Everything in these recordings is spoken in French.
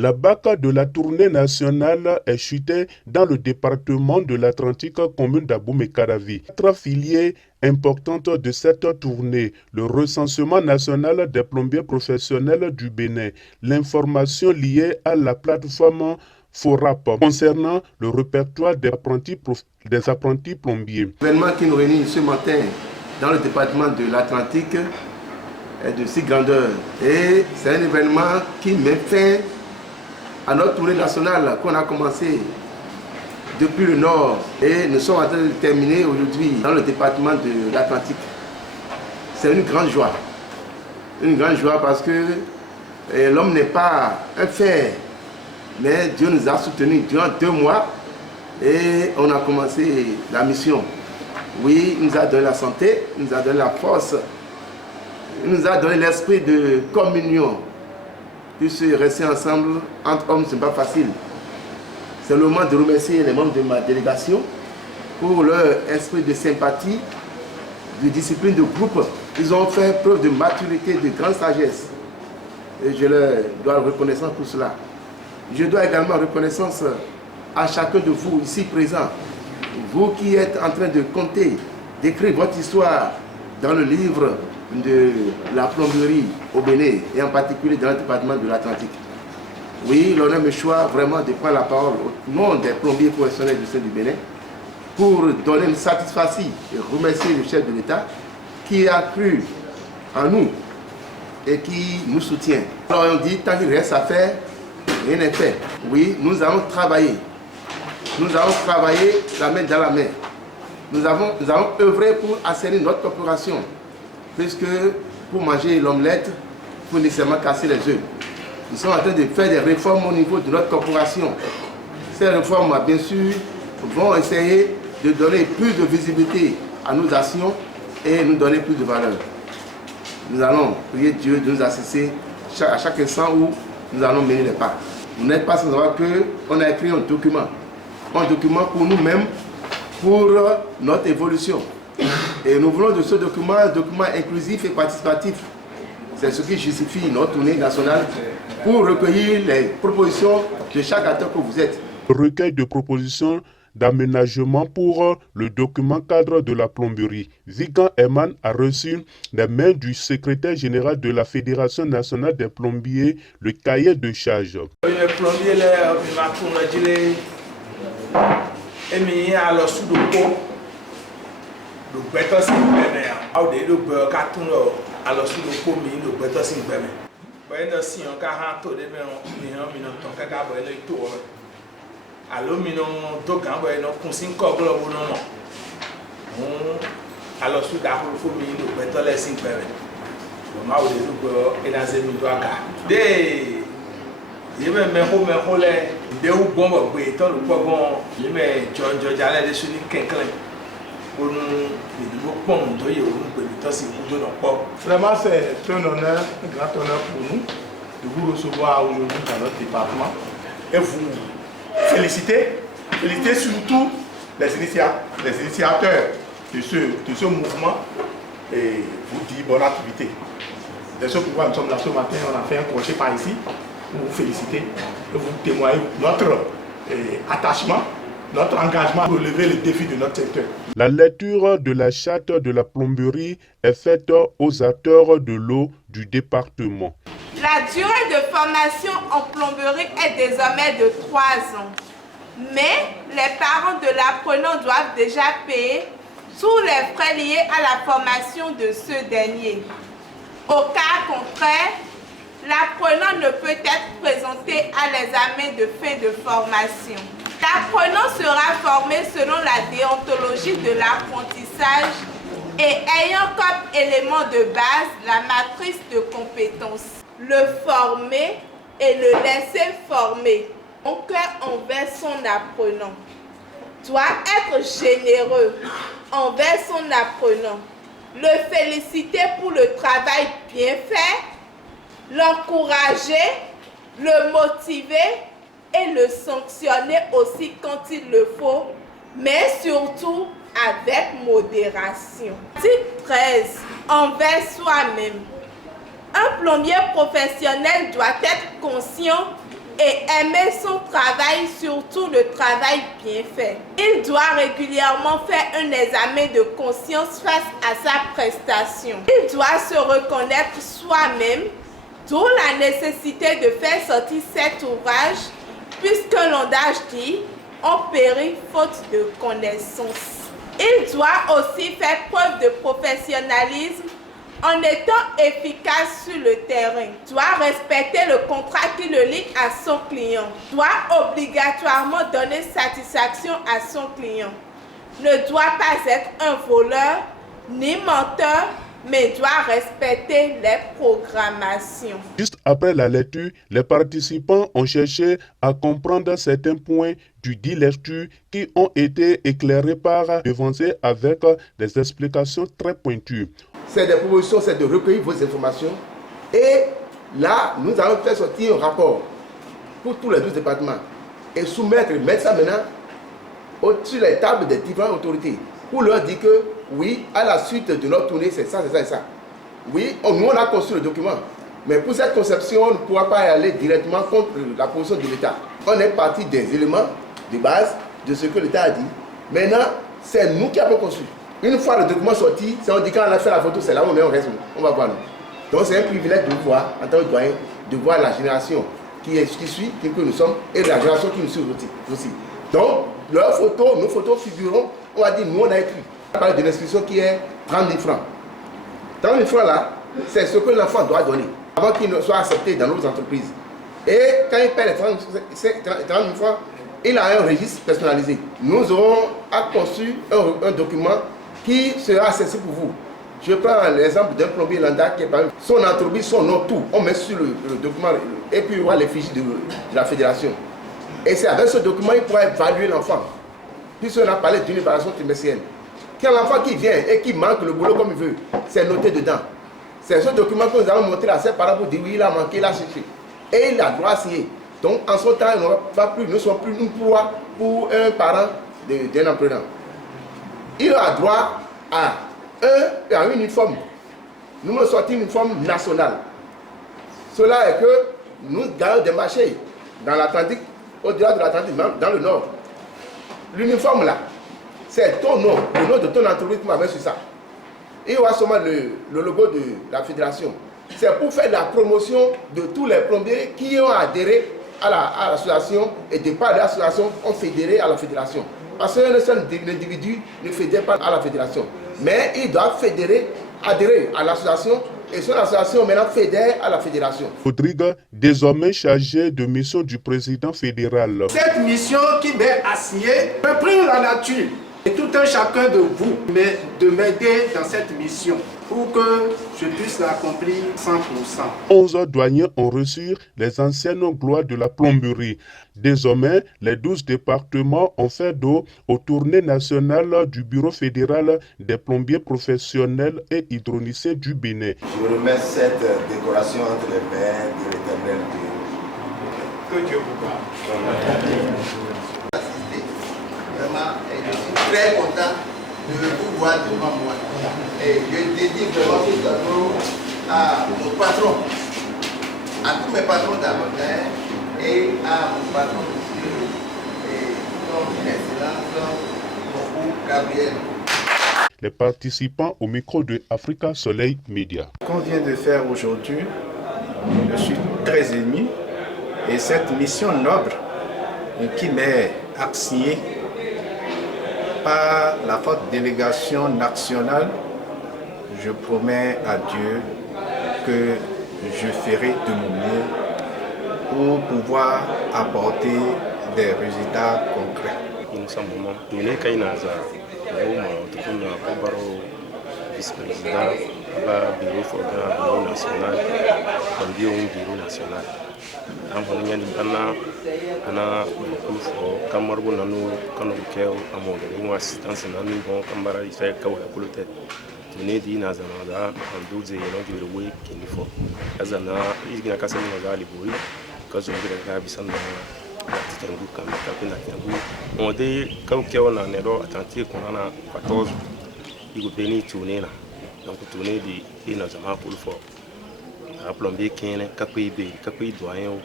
La BAC de la tournée nationale est chutée dans le département de l'Atlantique, commune d'Aboumé-Caravi. 4 filières importantes de cette tournée: le recensement national des plombiers professionnels du Bénin, l'information liée à la plateforme FORAP concernant le répertoire des apprentis plombiers. L'événement qui nous réunit ce matin dans le département de l'Atlantique est de si grandeur. Et c'est un événement qui met fin à notre tournée nationale qu'on a commencé depuis le nord. Et nous sommes en train de terminer aujourd'hui dans le département de l'Atlantique. C'est une grande joie. Une grande joie parce que l'homme n'est pas un fer. Mais Dieu nous a soutenus durant 2 mois et on a commencé la mission. Oui, il nous a donné la santé, il nous a donné la force, il nous a donné l'esprit de communion. Puisque rester ensemble entre hommes, ce n'est pas facile. C'est le moment de remercier les membres de ma délégation pour leur esprit de sympathie, de discipline de groupe. Ils ont fait preuve de maturité, de grande sagesse. Et je leur dois reconnaissance pour cela. Je dois également reconnaissance à chacun de vous ici présents. Vous qui êtes en train de compter, d'écrire votre histoire dans le livre de la plomberie au Bénin et en particulier dans le département de l'Atlantique. Oui, l'honneur me choisit vraiment de prendre la parole au nom des plombiers professionnels du sein du Bénin pour donner une satisfaction et remercier le chef de l'État qui a cru en nous et qui nous soutient. Alors on dit, tant qu'il reste à faire, rien n'est fait. Oui, nous allons travailler. Nous allons travailler la main dans la main. Nous allons œuvrer pour assainir notre corporation. Puisque pour manger l'omelette, il faut nécessairement casser les œufs. Nous sommes en train de faire des réformes au niveau de notre corporation. Ces réformes, bien sûr, vont essayer de donner plus de visibilité à nos actions et nous donner plus de valeur. Nous allons prier Dieu de nous assister à chaque instant où nous allons mener les pas. Vous n'êtes pas sans savoir qu'on a écrit un document pour nous-mêmes, pour notre évolution. Et nous voulons de ce document un document inclusif et participatif. C'est ce qui justifie notre tournée nationale pour recueillir les propositions de chaque acteur que vous êtes. Recueil de propositions d'aménagement pour le document cadre de la plomberie. Vigan Eman a reçu des mains du secrétaire général de la Fédération nationale des plombiers le cahier de charge. Le plombier est alors sous le pot. Le béton c'est bien. Le carton alors sous le pot, le béton c'est bien. Ben si on a tout de alors donc on consigne comme non alors sous d'accord faut le béton les 5 bien. On a et dans ces minutes à des il me les de ou bon béton le quoi bon il me John allait sur une quelqu'un pour nous pont de yo béton c'est pour nous pas. Vraiment c'est un honneur, un grand honneur pour nous de vous recevoir aujourd'hui dans notre département et vous féliciter surtout les initiateurs de ce mouvement et vous dire bonne activité. De ce pourquoi nous sommes là ce matin, on a fait un crochet par ici pour vous féliciter et vous témoigner notre attachement, notre engagement pour relever les défis de notre secteur. La lecture de la charte de la plomberie est faite aux acteurs de l'eau du département. La durée de formation en plomberie est désormais de 3 ans. Mais les parents de l'apprenant doivent déjà payer tous les frais liés à la formation de ce dernier. Au cas contraire, l'apprenant ne peut être présenté à l'examen de fin de formation. L'apprenant sera formé selon la déontologie de l'apprentissage et ayant comme élément de base la matrice de compétences. Le former et le laisser former. Mon cœur envers son apprenant doit être généreux envers son apprenant, le féliciter pour le travail bien fait, l'encourager, le motiver et le sanctionner aussi quand il le faut, mais surtout avec modération. Titre 13. Envers soi-même. Un plombier professionnel doit être conscient et aimer son travail, surtout le travail bien fait. Il doit régulièrement faire un examen de conscience face à sa prestation. Il doit se reconnaître soi-même, d'où la nécessité de faire sortir cet ouvrage, puisque l'adage dit « on périt faute de connaissance ». Il doit aussi faire preuve de professionnalisme en étant efficace sur le terrain, doit respecter le contrat qui le lie à son client, doit obligatoirement donner satisfaction à son client, ne doit pas être un voleur ni menteur, mais doit respecter les programmations. Juste après la lecture, les participants ont cherché à comprendre certains points du dit lecture qui ont été éclairés par Devancé avec des explications très pointues. C'est des propositions, c'est de recueillir vos informations. Et là, nous allons faire sortir un rapport pour tous les 12 départements et mettre ça maintenant sur les tables des différentes autorités pour leur dire que oui, à la suite de notre tournée, c'est ça, c'est ça et ça. Oui, nous on a construit le document, mais pour cette conception, on ne pourra pas aller directement contre la position de l'État. On est parti des éléments de base de ce que l'État a dit. Maintenant, c'est nous qui avons construit. Une fois le document sorti, c'est on dit quand on a fait la photo, c'est là où on reste, on va voir nous. Donc c'est un privilège de voir, en tant que doyen, de voir la génération qui suit, que nous sommes, et la génération qui nous suit aussi. Donc, leurs photos, nos photos figureront, on va dire, nous on a écrit. On parle de l'inscription qui est 30 000 francs. 30 000 francs là, c'est ce que l'enfant doit donner avant qu'il ne soit accepté dans nos entreprises. Et quand il paie les 30 000 francs, il a un registre personnalisé. Nous aurons à construire un document qui sera accessible pour vous. Je prends l'exemple d'un plombier lambda qui est par exemple, son entreprise, son nom, tout. On met sur le document et puis il y aura l'effigie de la fédération. Et c'est avec ce document qu'il pourra évaluer l'enfant. Puisqu'on a parlé d'une évaluation trimestrielle. Quand l'enfant qui vient et qui manque le boulot comme il veut, c'est noté dedans. C'est ce document que nous allons montrer à ses parents pour dire oui, il a manqué, il a cherché. Et il a droit à signer. Donc en ce temps, nous ne sommes plus une proie pour un parent d'un apprenant. Il a droit à un uniforme. Nous avons sorti une uniforme nationale. Cela est que nous gagnons des marchés dans l'Atlantique, au-delà de l'Atlantique, même dans le Nord. L'uniforme là, c'est ton nom, le nom de ton entreprise qui m'avait sur ça. Et il y aura seulement le logo de la fédération. C'est pour faire la promotion de tous les plombiers qui ont adhéré à l'association et de par l'association ont fédéré à la fédération. Parce qu'un seul individu ne fédère pas à la fédération. Mais il doit adhérer à l'association et son association maintenant fédère à la fédération. Rodrigue, désormais chargé de mission du président fédéral. Cette mission qui m'est assignée reprend la nature et tout un chacun de vous de m'aider dans cette mission pour que je puisse l'accomplir 100%. 11 douaniers ont reçu les anciennes gloires de la plomberie. Désormais, les 12 départements ont fait dos aux tournées nationales du Bureau fédéral des plombiers professionnels et hydroniciens du Bénin. Je remets cette décoration entre les mains de l'Éternel Dieu. Que Dieu vous garde. Vraiment, je suis très content de vous voir devant moi. Et je dédie vraiment ce tableau à mon patron, à tous mes patrons d'abord et à mon patron et son excellence, beaucoup Gabriel. Les participants au micro de Africa Soleil Media. Qu'on vient de faire aujourd'hui, je suis très ému et cette mission noble qui m'est assignée par la forte délégation nationale, je promets à Dieu que je ferai de mon mieux pour pouvoir apporter des résultats concrets. Nous sommes donnés Kainaza, vice-président, bureau national, bureau national. Amfani yani bana ana beaucoup fo kamargo nanu kanu keo amodo mo assistance nanu bon kambara isa ka wala kulutet tuni di na zana da anduze no di we kini fo azana igina kasani na gali boy kazo ngira ga bisanna titangu kam ka pina tangu on de ka keo na nero atlantique konana 14 igo beni tuni na donc tuni di ina zama pour fo a plombier kene kakui be kakui doyen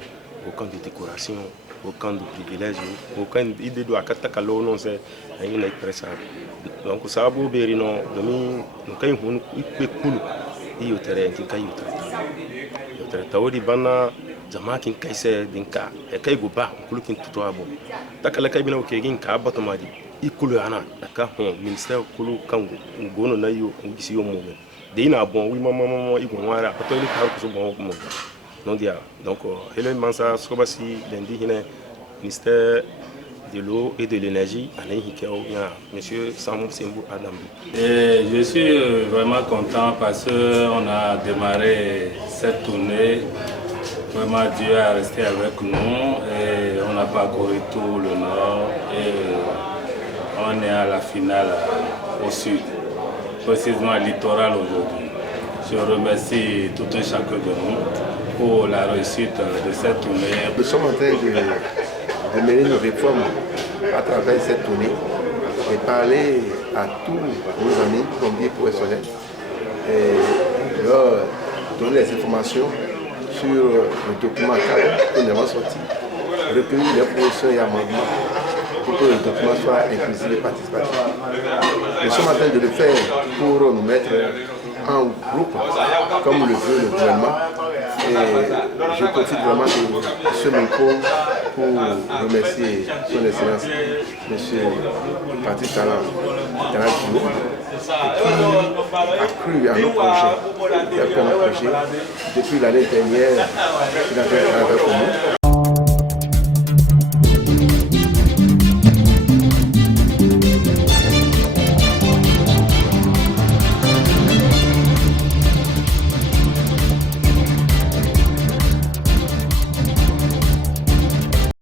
aucun de décoration, aucun de privilège, aucun idée de akataka non c'est une expression. Donc ça a beau bérir non, demi nous quand on peut cool, il y a terrain qui caille au terrain. Taori bana jamaa kin kaise dinka e kai go ba kulukin tuto abo takala kai bina o kegin ka batomadi ikulu ana ka ho ministère kulu kango gono na yo ngisi yo mo de ina bon wi mama igon wara pato ni ka ko so bon mo non dia donc hele mansa soba si lendi hine ministère de l'eau et de l'énergie Alain Hikeo bien monsieur Samou Sembou Adambi. Et je suis vraiment content parce que on a démarré cette tournée. Vraiment, Dieu a resté avec nous et on a parcouru tout le nord et on est à la finale au sud, précisément littoral aujourd'hui. Je remercie tout un chacun de nous pour la réussite de cette tournée. Nous sommes en train de mener nos réformes à travers cette tournée et parler à tous nos amis plombiers professionnels et leur donner les informations sur le document cadre que nous avons sorti, recueillir les propositions et amendements pour que le document soit inclusif et participatif. Nous sommes en train de le faire pour nous mettre en groupe, comme le veut le gouvernement. Et je profite vraiment de ce micro pour remercier son Excellence, M. Patrice Talon qui a cru à nos projets, depuis l'année dernière, il a fait un travail pour nous.